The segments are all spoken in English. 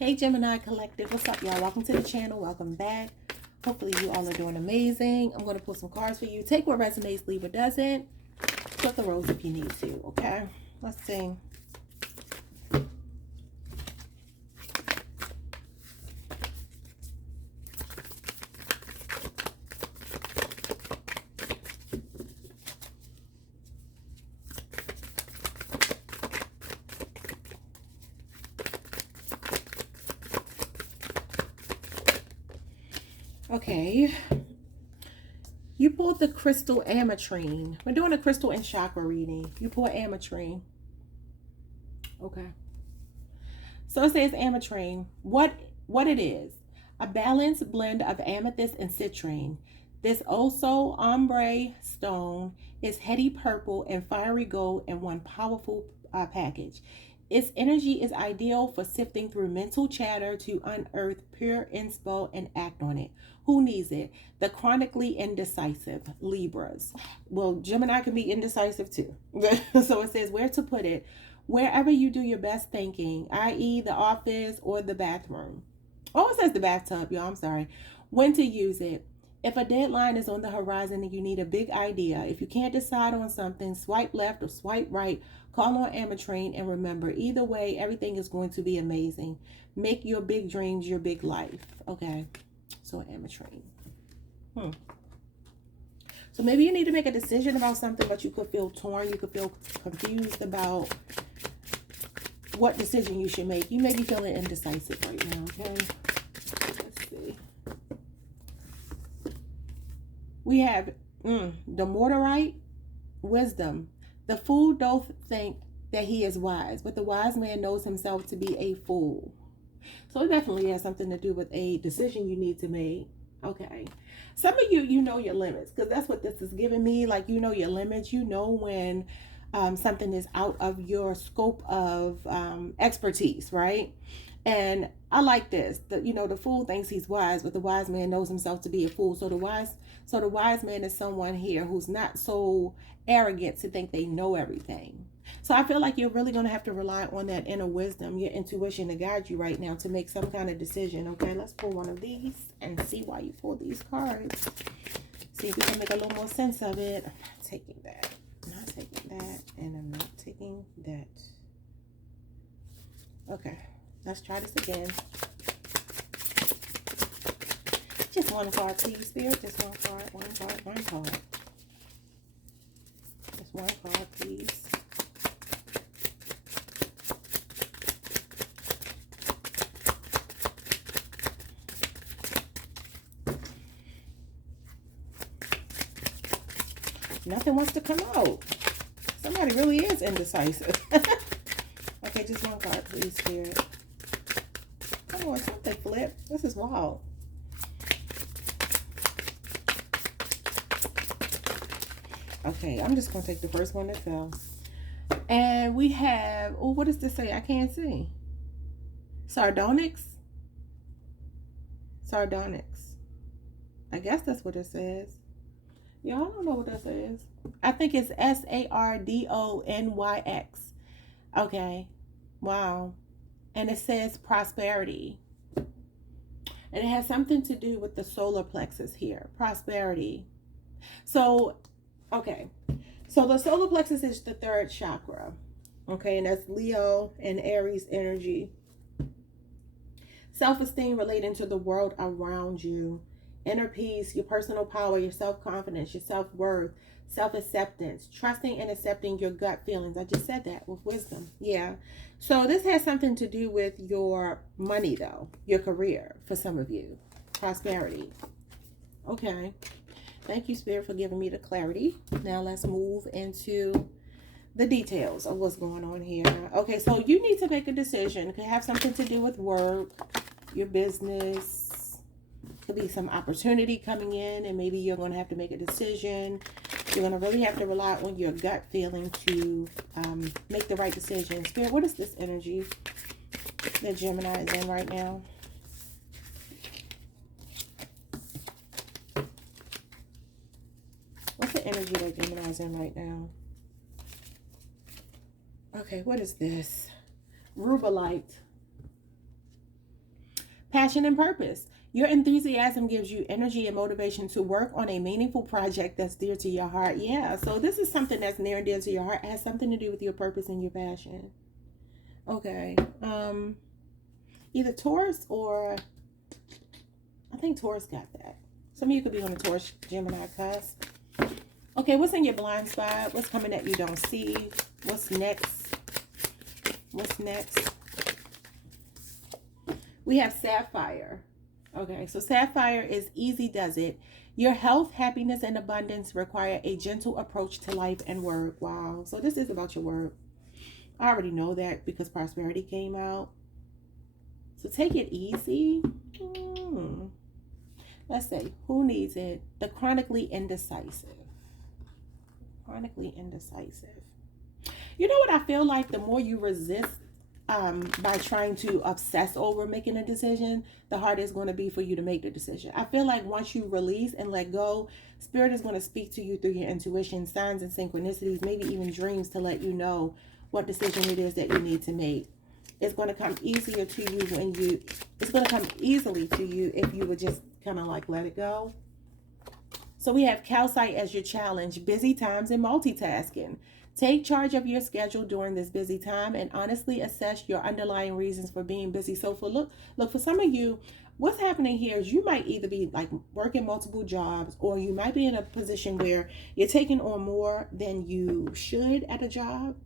Hey Gemini Collective, what's up y'all? Welcome to the channel, welcome back. Hopefully you all are doing amazing. I'm going to pull some cards for you. Take what resonates, leave what doesn't. Flip the rose if you need to, okay? Let's see. Okay. You pulled the crystal ametrine. We're doing a crystal and chakra reading. You pulled ametrine. Okay. So it says ametrine. What it is? A balanced blend of amethyst and citrine. This also ombre stone is heady purple and fiery gold in one powerful package. Its energy is ideal for sifting through mental chatter to unearth pure inspo and act on it. Who needs it? The chronically indecisive Libras. Well, Gemini can be indecisive too. So it says where to put it. Wherever you do your best thinking, i.e. the office or the bathroom. Oh, it says the bathtub, y'all. I'm sorry. When to use it. If a deadline is on the horizon and you need a big idea, if you can't decide on something, swipe left or swipe right, call on ametrine, and remember, either way, everything is going to be amazing. Make your big dreams your big life. Okay, so ametrine. So maybe you need to make a decision about something, but you could feel torn. You could feel confused about what decision you should make. You may be feeling indecisive right now, okay? Let's see. We have the Mortarite, wisdom. The fool doth think that he is wise, but the wise man knows himself to be a fool. So it definitely has something to do with a decision you need to make. Okay. Some of you, you know your limits, because that's what this is giving me. Like, you know your limits. You know when something is out of your scope of expertise, right? And I like this. The fool thinks he's wise, but the wise man knows himself to be a fool. So the wise man is someone here who's not so arrogant to think they know everything. So I feel like you're really going to have to rely on that inner wisdom, your intuition to guide you right now to make some kind of decision. Okay, let's pull one of these and see why you pulled these cards. See if we can make a little more sense of it. I'm not taking that. I'm not taking that. And I'm not taking that. Okay, let's try this again. Just one card, please, Spirit. Just one card, one card, one card. Just one card, please. Nothing wants to come out. Somebody really is indecisive. Okay, just one card, please, Spirit. Come on, something flip. This is wild. Okay, I'm just going to take the first one that fell. And we have, oh, what does this say? I can't see. Sardonyx? Sardonyx. I guess that's what it says. Y'all, I don't know what that says. I think it's Sardonyx. Okay. Wow. And it says prosperity. And it has something to do with the solar plexus here. Prosperity. So, okay. So the solar plexus is the third chakra. Okay. And that's Leo and Aries energy. Self-esteem relating to the world around you. Inner peace, your personal power, your self-confidence, your self-worth, self-acceptance, trusting and accepting your gut feelings. I just said that with wisdom. Yeah. So this has something to do with your money, though, your career for some of you. Prosperity. Okay. Thank you, Spirit, for giving me the clarity. Now let's move into the details of what's going on here. Okay, so you need to make a decision. It could have something to do with work, your business. Could be some opportunity coming in, and maybe you're going to have to make a decision. You're going to really have to rely on your gut feeling to make the right decision. Spirit, what is this energy that Gemini is in right now? What's the energy that Gemini is in right now? Okay, what is this? Rubelite. Passion and purpose. Your enthusiasm gives you energy and motivation to work on a meaningful project that's dear to your heart. Yeah, so this is something that's near and dear to your heart. It has something to do with your purpose and your passion. Okay. Either Taurus or I think Taurus got that. Some of you could be on the Taurus Gemini cusp. Okay, what's in your blind spot? What's coming that you don't see? What's next? What's next? We have Sapphire. Okay, so Sapphire is easy does it. Your health, happiness, and abundance require a gentle approach to life and work. Wow. So this is about your work. I already know that because prosperity came out. So take it easy. Let's say, who needs it? The chronically indecisive. Chronically indecisive. You know what I feel like? The more you resist by trying to obsess over making a decision, the harder it's going to be for you to make the decision. I feel like once you release and let go, Spirit is going to speak to you through your intuition, signs and synchronicities, maybe even dreams to let you know what decision it is that you need to make. It's going to come easier to you it's going to come easily to you if you would just kind of like let it go. So we have Calcite as your challenge, busy times and multitasking. Take charge of your schedule during this busy time and honestly assess your underlying reasons for being busy. So look for some of you, what's happening here is you might either be like working multiple jobs, or you might be in a position where you're taking on more than you should at a job.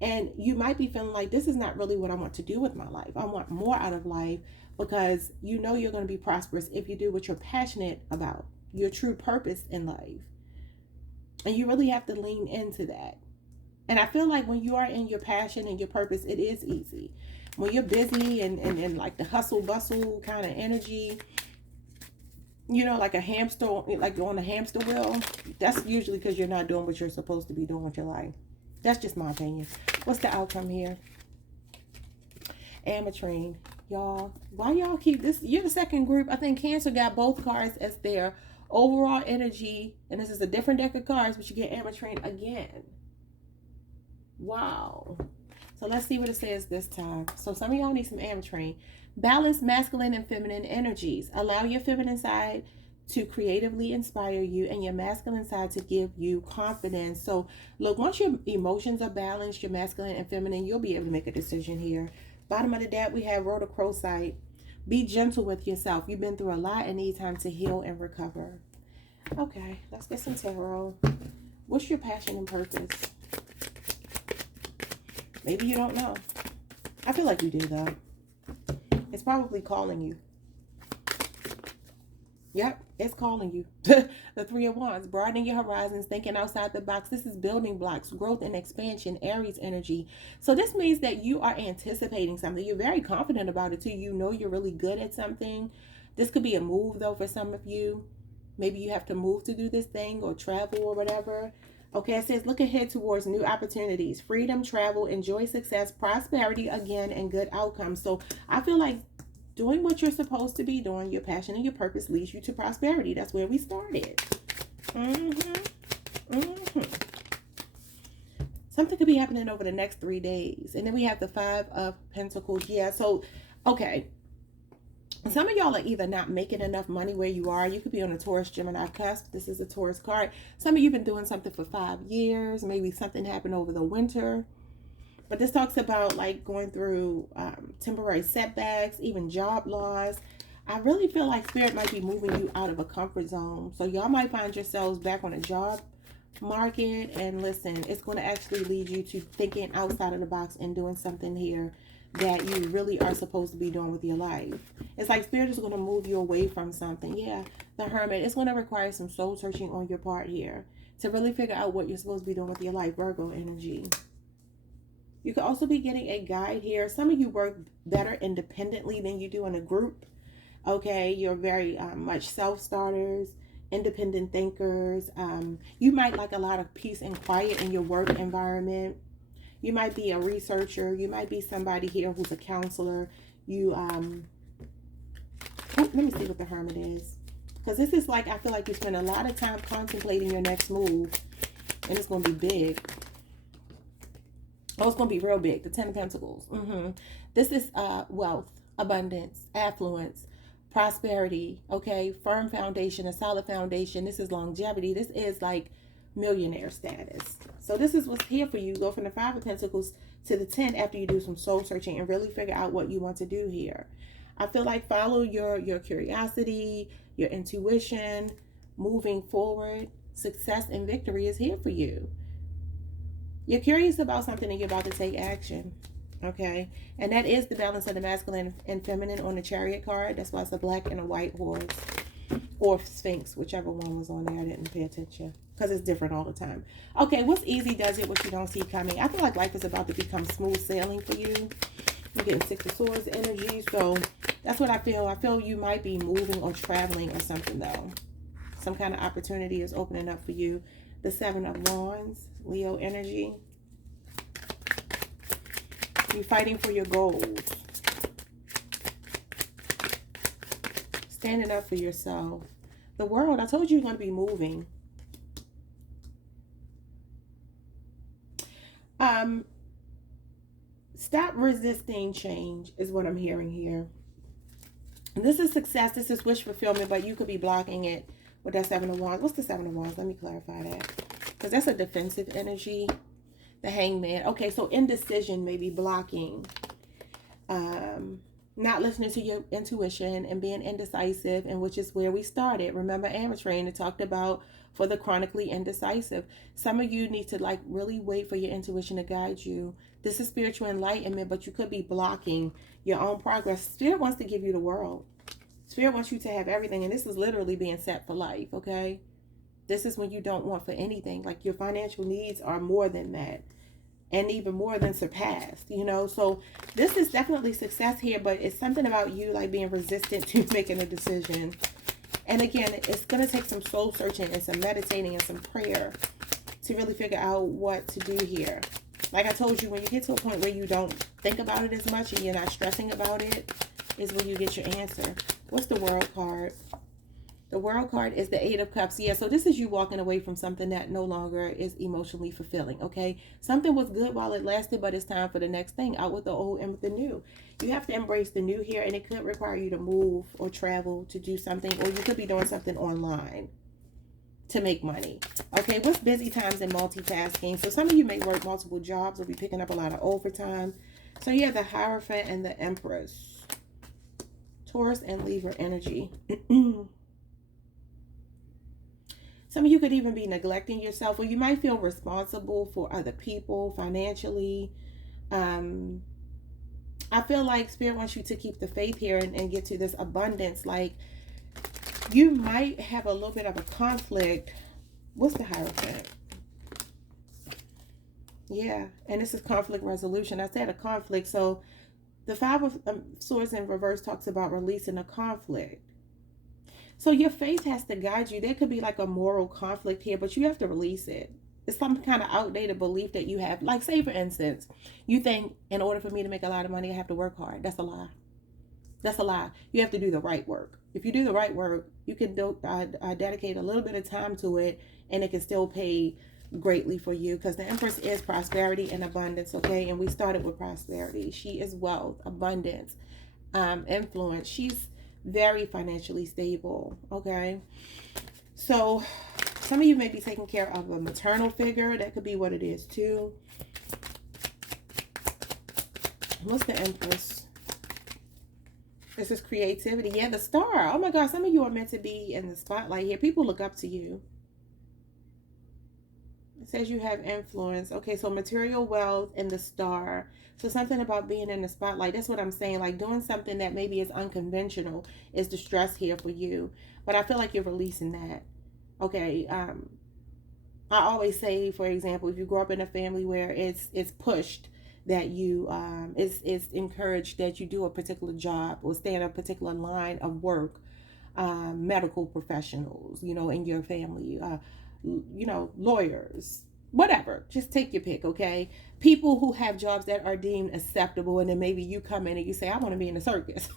And you might be feeling like this is not really what I want to do with my life. I want more out of life, because you know you're going to be prosperous if you do what you're passionate about, your true purpose in life. And you really have to lean into that. And I feel like when you are in your passion and your purpose, it is easy. When you're busy and like the hustle bustle kind of energy, you know, like a hamster, like you're on a hamster wheel, that's usually because you're not doing what you're supposed to be doing with your life. That's just my opinion. What's the outcome here? Ametrine. Y'all, why y'all keep this? You're the second group. I think Cancer got both cards as their overall energy. And this is a different deck of cards, but you get Ametrine again. Wow. So let's see what it says this time. So some of y'all need some Ametrine. Balance masculine and feminine energies. Allow your feminine side to creatively inspire you and your masculine side to give you confidence. So look, once your emotions are balanced, your masculine and feminine, you'll be able to make a decision here. Bottom of the deck, we have Rhodochrosite. Be gentle with yourself. You've been through a lot and need time to heal and recover. Okay, let's get some tarot. What's your passion and purpose? Maybe you don't know. I feel like you do though. It's probably calling you. Yep, it's calling you. The Three of Wands, broadening your horizons, thinking outside the box. This is building blocks, growth and expansion, Aries energy. So this means that you are anticipating something. You're very confident about it too. You know you're really good at something. This could be a move though for some of you. Maybe you have to move to do this thing or travel or whatever. Okay, it says look ahead towards new opportunities, freedom, travel, enjoy success, prosperity again, and good outcomes. So I feel like doing what you're supposed to be doing, your passion and your purpose leads you to prosperity. That's where we started. Something could be happening over the next 3 days. And then we have the Five of Pentacles. Yeah, so, okay. Some of y'all are either not making enough money where you are. You could be on a Taurus Gemini cusp. This is a Taurus card. Some of you have been doing something for 5 years. Maybe something happened over the winter. But this talks about like going through temporary setbacks, even job loss. I really feel like Spirit might be moving you out of a comfort zone. So y'all might find yourselves back on a job market. And listen, it's going to actually lead you to thinking outside of the box and doing something here that you really are supposed to be doing with your life. It's like Spirit is going to move you away from something. Yeah, the Hermit. It's going to require some soul searching on your part here to really figure out what you're supposed to be doing with your life. Virgo energy. You could also be getting a guide here. Some of you work better independently than you do in a group. Okay, you're very much self-starters, independent thinkers. You might like a lot of peace and quiet in your work environment. You might be a researcher. You might be somebody here who's a counselor. You, let me see what the Hermit is. Because this is like, I feel like you spend a lot of time contemplating your next move. And it's going to be big. Oh, it's going to be real big. The Ten of Pentacles. This is wealth. abundance, affluence, prosperity, okay? Firm foundation, a solid foundation. This is longevity. This is like millionaire status. So this is what's here for you. Go from the Five of Pentacles to the 10 after you do some soul searching and really figure out what you want to do here. I feel like follow your curiosity, your intuition, moving forward. Success and victory is here for you. You're curious about something and you're about to take action. Okay, and that is the balance of the masculine and feminine on the Chariot card. That's why it's a black and a white horse, or Sphinx, whichever one was on there. I didn't pay attention because it's different all the time. Okay, what's easy does it what you don't see coming. I feel like life is about to become smooth sailing for you. You're getting Six of Swords energy, so that's what I feel. I feel you might be moving or traveling or something though. Some kind of opportunity is opening up for you. The Seven of Wands, Leo energy. You're fighting for your goals. Standing up for yourself. The World, I told you you're going to be moving. Stop resisting change is what I'm hearing here. This is success. This is wish fulfillment, but you could be blocking it with that Seven of Wands. What's the Seven of Wands? Let me clarify that. Because that's a defensive energy. The Hangman. Okay, so indecision may be blocking. Not listening to your intuition and being indecisive, and which is where we started. Remember Amatrain, it talked about for the chronically indecisive. Some of you need to like really wait for your intuition to guide you. This is spiritual enlightenment, but you could be blocking your own progress. Spirit wants to give you the world. Spirit wants you to have everything, and this is literally being set for life, okay? This is when you don't want for anything. Like your financial needs are more than that. And even more than surpassed, you know. So this is definitely success here, but it's something about you like being resistant to making a decision. And again, it's going to take some soul searching and some meditating and some prayer to really figure out what to do here. Like I told you, when you get to a point where you don't think about it as much and you're not stressing about it, is when you get your answer. What's the World card? The World card is the Eight of Cups. Yeah, so this is you walking away from something that no longer is emotionally fulfilling, okay? Something was good while it lasted, but it's time for the next thing. Out with the old and with the new. You have to embrace the new here, and it could require you to move or travel to do something, or you could be doing something online to make money. Okay, what's busy times and multitasking? So some of you may work multiple jobs or be picking up a lot of overtime. So you have the Hierophant and the Empress. Taurus and Libra energy. Some of you could even be neglecting yourself, or you might feel responsible for other people financially. I feel like Spirit wants you to keep the faith here and get to this abundance. Like you might have a little bit of a conflict. What's the Hierophant? Yeah, and this is conflict resolution. I said a conflict. So the Five of Swords in reverse talks about releasing a conflict. So your faith has to guide you. There could be like a moral conflict here, but you have to release it. It's some kind of outdated belief that you have. Like say, for instance, you think in order for me to make a lot of money, I have to work hard. That's a lie. That's a lie. You have to do the right work. If you do the right work, you can dedicate a little bit of time to it, and it can still pay greatly for you, because the Empress is prosperity and abundance, okay? And we started with prosperity. She is wealth, abundance, influence. She's very financially stable, okay? So some of you may be taking care of a maternal figure. That could be what it is too. What's the Empress? This is creativity. Yeah, the Star. Oh my God, some of you are meant to be in the spotlight here. People look up to you. It says you have influence. Okay, so material wealth and the Star. So something about being in the spotlight. That's what I'm saying. Like doing something that maybe is unconventional is the stress here for you. But I feel like you're releasing that. Okay. I always say, for example, if you grow up in a family where it's pushed that you, it's encouraged that you do a particular job or stay in a particular line of work, medical professionals, you know, in your family, you know, lawyers, whatever, just take your pick. Okay, people who have jobs that are deemed acceptable, and then maybe you come in and you say, I want to be in a circus.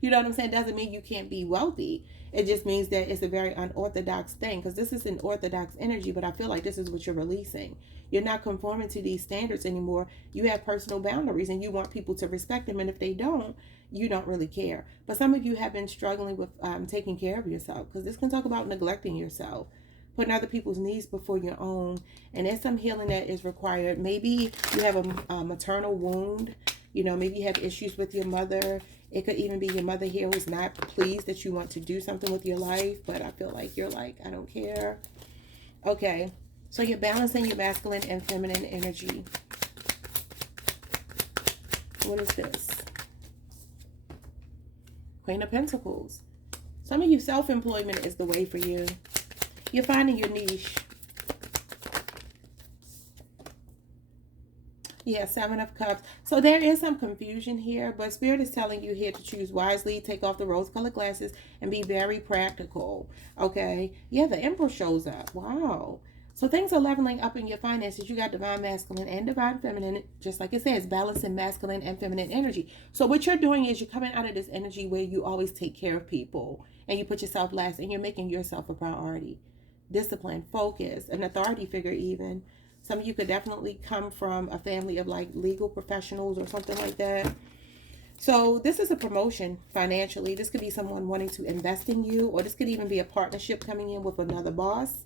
You know what I'm saying? Doesn't mean you can't be wealthy. It just means that it's a very unorthodox thing, because this is an orthodox energy, but I feel like this is what you're releasing. You're not conforming to these standards anymore. You have personal boundaries and you want people to respect them, and if they don't, you don't really care. But some of you have been struggling with taking care of yourself, because this can talk about neglecting yourself, putting other people's needs before your own. And there's some healing that is required. Maybe you have a maternal wound. You know, maybe you have issues with your mother. It could even be your mother here who's not pleased that you want to do something with your life, but I feel like you're like, I don't care. Okay, so you're balancing your masculine and feminine energy. What is this? Queen of Pentacles. Some of you, self-employment is the way for you. You're finding your niche. Yeah, Seven of Cups. So there is some confusion here, but Spirit is telling you here to choose wisely, take off the rose-colored glasses, and be very practical. Okay? Yeah, the Emperor shows up. Wow. So things are leveling up in your finances. You got divine masculine and divine feminine. Just like it says, balancing masculine and feminine energy. So what you're doing is you're coming out of this energy where you always take care of people and you put yourself last, and you're making yourself a priority. Discipline, focus, an authority figure even. Some of you could definitely come from a family of like legal professionals or something like that. So this is a promotion financially. This could be someone wanting to invest in you, or this could even be a partnership coming in with another boss.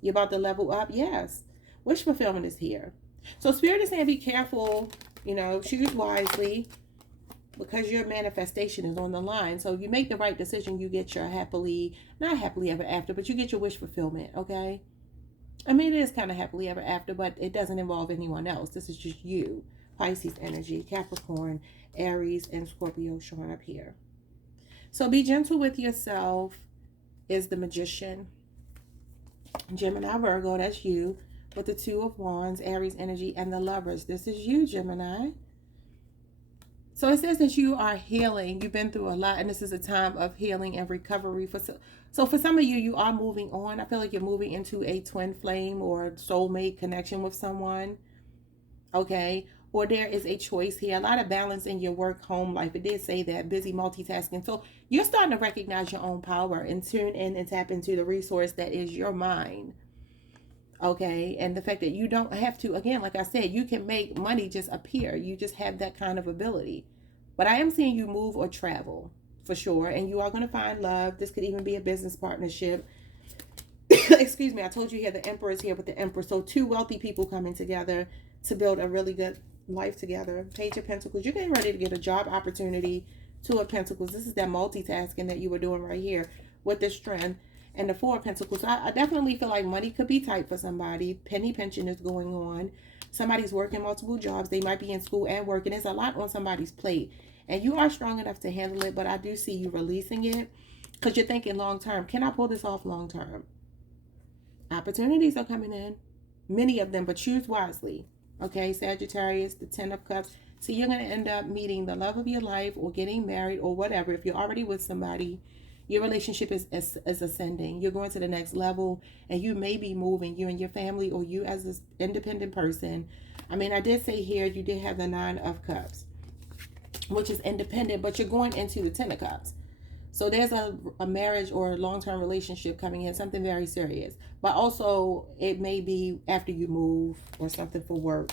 You're about to level up. Yes. Wish fulfillment is here. So Spirit is saying be careful, you know, choose wisely, because your manifestation is on the line. So if you make the right decision, you get your not happily ever after, but you get your wish fulfillment, okay? I mean, it is kind of happily ever after, but it doesn't involve anyone else. This is just you. Pisces energy, Capricorn, Aries, and Scorpio showing up here. So be gentle with yourself is the Magician. Gemini, Virgo, that's you. With the Two of Wands, Aries energy, and the Lovers. This is you, Gemini. So it says that you are healing. You've been through a lot, and this is a time of healing and recovery. So for some of you, you are moving on. I feel like you're moving into a twin flame or soulmate connection with someone. Okay? Or there is a choice here. A lot of balance in your work-home life. It did say that. Busy multitasking. So you're starting to recognize your own power and tune in and tap into the resource that is your mind. Okay? And the fact that you don't have to, again, like I said, you can make money just appear. You just have that kind of ability. But I am seeing you move or travel for sure. And you are going to find love. This could even be a business partnership. Excuse me. I told you here the Emperor is here with the Emperor. So two wealthy people coming together to build a really good life together. Page of Pentacles. You're getting ready to get a job opportunity. Two of Pentacles. This is that multitasking that you were doing right here with the Strength. And the Four of Pentacles. I definitely feel like money could be tight for somebody. Penny pension is going on. Somebody's working multiple jobs. They might be in school and working. There's a lot on somebody's plate. And you are strong enough to handle it. But I do see you releasing it. Because you're thinking long term. Can I pull this off long term? Opportunities are coming in. Many of them. But choose wisely. Okay, Sagittarius, the Ten of Cups. So you're going to end up meeting the love of your life or getting married or whatever. If you're already with somebody, your relationship is ascending. You're going to the next level, and you may be moving, you and your family, or you as an independent person. I mean, I did say here you did have the Nine of Cups, which is independent, but you're going into the Ten of Cups. So there's a marriage or a long-term relationship coming in, something very serious. But also, it may be after you move or something for work,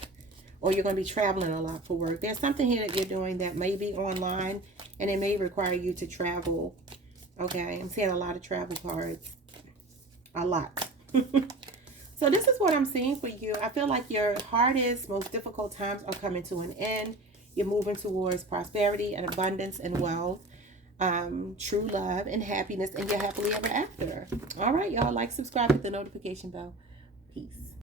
or you're going to be traveling a lot for work. There's something here that you're doing that may be online, and it may require you to travel. Okay, I'm seeing a lot of travel cards. A lot. So this is what I'm seeing for you. I feel like your hardest, most difficult times are coming to an end. You're moving towards prosperity and abundance and wealth. True love and happiness, and you're happily ever after. All right, y'all. Like, subscribe, hit the notification bell. Peace.